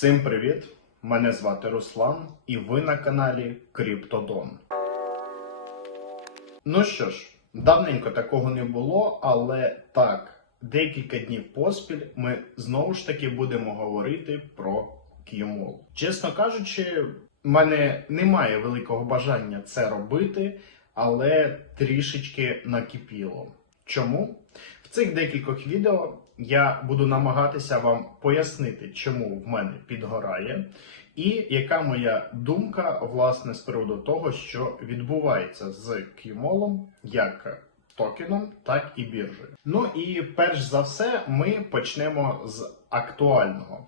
Всім привіт! Мене звати Руслан, і ви на каналі Криптодон. Ну що ж, давненько такого не було, але так, декілька днів поспіль ми знову ж таки будемо говорити про QMOL. Чесно кажучи, в мене немає великого бажання це робити, але трішечки накипіло. Чому? В цих декількох відео я буду намагатися вам пояснити, чому в мене підгорає, і яка моя думка власне з приводу того, що відбувається з QMOL, як токеном, так і біржею. Ну і перш за все, ми почнемо з актуального.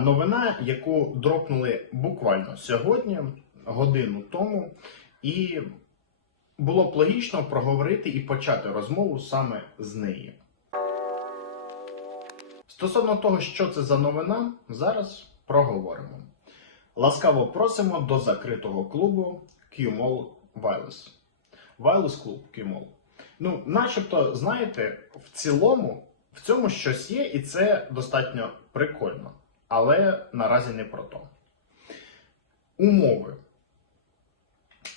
Новина, яку дропнули буквально сьогодні, годину тому, і було б логічно проговорити і почати розмову саме з неї. Стосовно того, що це за новина, зараз проговоримо. Ласкаво просимо до закритого клубу QMOL Wireless. Wireless Club QMOL. Ну, начебто, знаєте, в цілому в цьому щось є, і це достатньо прикольно. Але наразі не про то. Умови.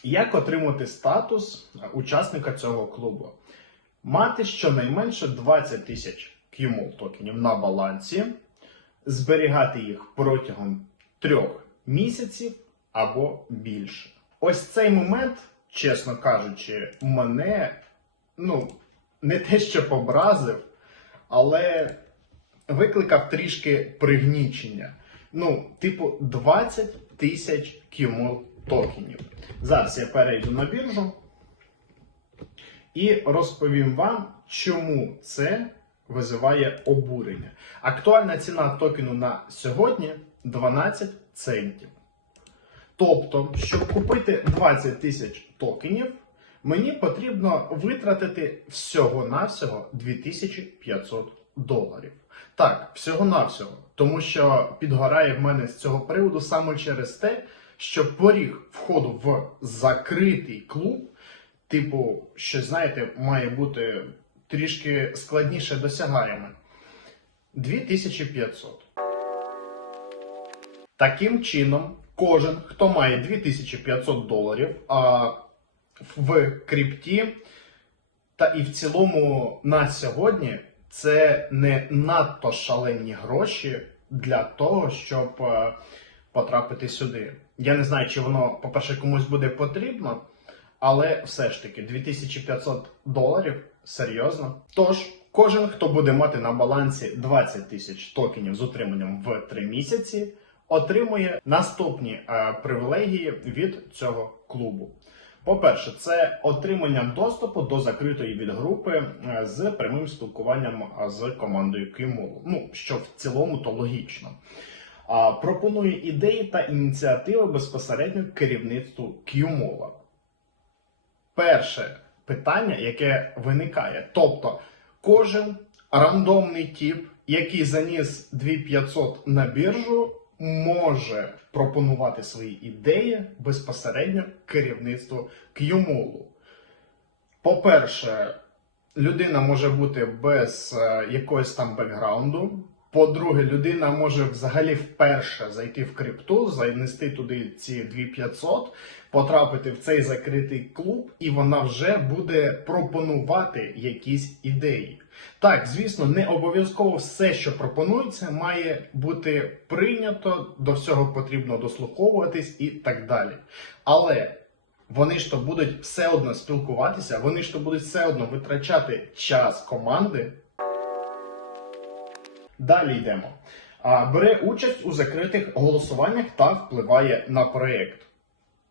Як отримати статус учасника цього клубу? Мати щонайменше 20 тисяч QMOL токенів на балансі, зберігати їх протягом трьох місяців або більше. Ось цей момент, чесно кажучи, мене ну, не те, що побразив, але викликав трішки пригнічення. Ну, типу, 20 тисяч QMOL токенів. Зараз я перейду на біржу і розповім вам, чому це визиває обурення. Актуальна ціна токену на сьогодні 12 центів. Тобто, щоб купити 20 тисяч токенів, мені потрібно витратити всього-навсього 2500 доларів. Так, всього-навсього. Тому що підгорає в мене з цього приводу саме через те, що поріг входу в закритий клуб, типу, що, знаєте, має бути трішки складніше досягаємо. 2500. Таким чином, кожен, хто має 2500 доларів а в крипті, та і в цілому на сьогодні це не надто шалені гроші для того, щоб е, потрапити сюди. Я не знаю, чи воно, по-перше, комусь буде потрібно, але все ж таки 2500 доларів серйозно. Тож, кожен, хто буде мати на балансі 20 тисяч токенів з утриманням в 3 місяці, отримує наступні е, привілегії від цього клубу. По-перше, це отримання доступу до закритої відгрупи е, з прямим спілкуванням з командою Кимолу. Ну, що в цілому то логічно. Пропонує ідеї та ініціативи безпосередньо керівництву Кюмола. Перше питання, яке виникає. Тобто, кожен рандомний тип, який заніс 2500 на біржу, може пропонувати свої ідеї безпосередньо керівництву К'юмолу. По-перше, людина може бути без е, якогось там бекграунду. По-друге, людина може взагалі вперше зайти в крипту, занести туди ці 2500, потрапити в цей закритий клуб, і вона вже буде пропонувати якісь ідеї. Так, звісно, не обов'язково все, що пропонується, має бути прийнято, до всього потрібно дослуховуватись і так далі. Але вони ж то будуть все одно спілкуватися, вони ж то будуть все одно витрачати час команди. Далі йдемо. Бере участь у закритих голосуваннях та впливає на проєкт.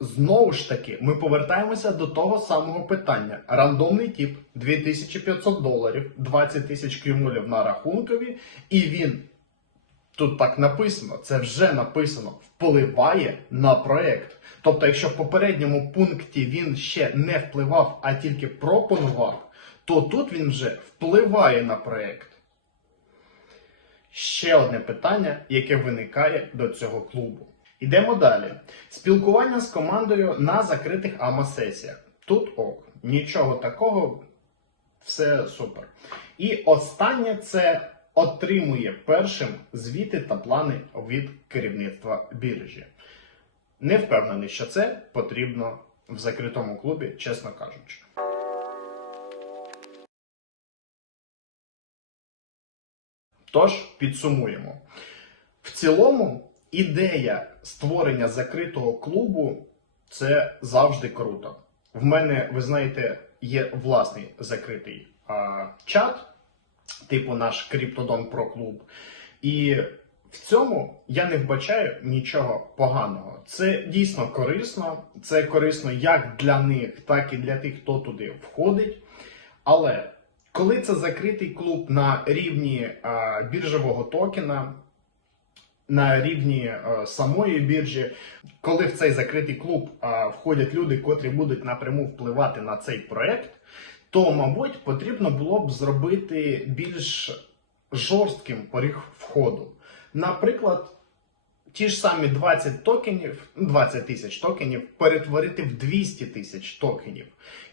Знову ж таки, ми повертаємося до того самого питання. Рандомний тип 2500 доларів, 20 тисяч кюмулів на рахункові, і він тут так написано, це вже написано, впливає на проєкт. Тобто, якщо в попередньому пункті він ще не впливав, а тільки пропонував, то тут він вже впливає на проєкт. Ще одне питання, яке виникає до цього клубу. Ідемо далі. Спілкування з командою на закритих АМА-сесіях. Тут ок, нічого такого, все супер. І останнє це отримує першим звіти та плани від керівництва біржі. Не впевнений, що це потрібно в закритому клубі, чесно кажучи. Тож підсумуємо. В цілому, ідея створення закритого клубу це завжди круто. В мене, ви знаєте, є власний закритий а, чат, типу наш Cryptodon Pro клуб. І в цьому я не вбачаю нічого поганого. Це дійсно корисно. Це корисно як для них, так і для тих, хто туди входить. Але коли це закритий клуб на рівні а, токена, на рівні самої біржі, коли в цей закритий клуб входять люди, котрі будуть напряму впливати на цей проект, то, мабуть, потрібно було б зробити більш жорстким поріг входу. Наприклад, ті ж самі 20 токенів, 20 тисяч токенів перетворити в 200 тисяч токенів.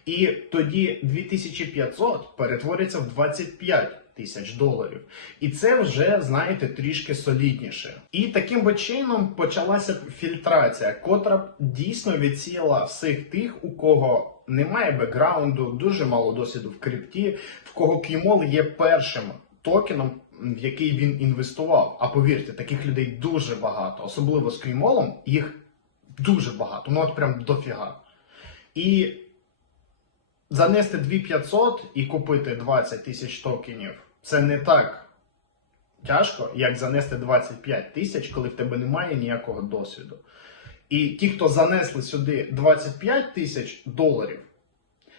І тоді 2500 перетвориться в 25 тисяч доларів. І це вже, знаєте, трішки солідніше. І таким чином почалася фільтрація, котра дійсно відсіяла всіх тих, у кого немає бекграунду, дуже мало досвіду в крипті, в кого Кімол є першим токеном, в який він інвестував. А повірте, таких людей дуже багато, особливо з Кімолом, їх дуже багато, ну от прям дофіга. І занести 2500 і купити 20 тисяч токенів це не так тяжко, як занести 25 тисяч, коли в тебе немає ніякого досвіду. І ті, хто занесли сюди 25 тисяч доларів,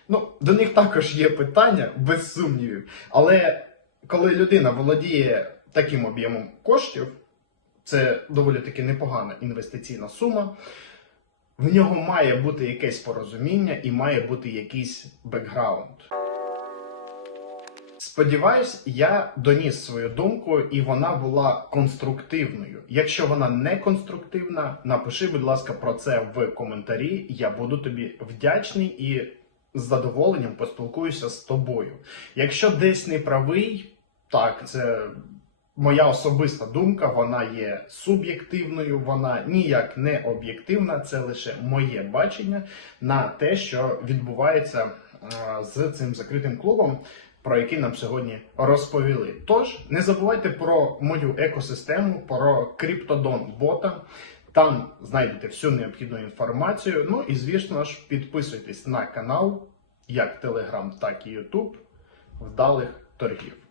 ну, до них також є питання, без сумнівів. Але коли людина володіє таким об'ємом коштів, це доволі таки непогана інвестиційна сума. В нього має бути якесь порозуміння і має бути якийсь бекграунд. Сподіваюсь, я доніс свою думку і вона була конструктивною. Якщо вона не конструктивна, напиши, будь ласка, про це в коментарі. Я буду тобі вдячний і з задоволенням поспілкуюся з тобою. Якщо десь не правий, так, це моя особиста думка, вона є суб'єктивною, вона ніяк не об'єктивна, це лише моє бачення на те, що відбувається е, з цим закритим клубом, про який нам сьогодні розповіли. Тож не забувайте про мою екосистему, про криптодон бота. Там знайдете всю необхідну інформацію. Ну і звісно ж, підписуйтесь на канал, як Telegram, так і YouTube. Вдалих торгів.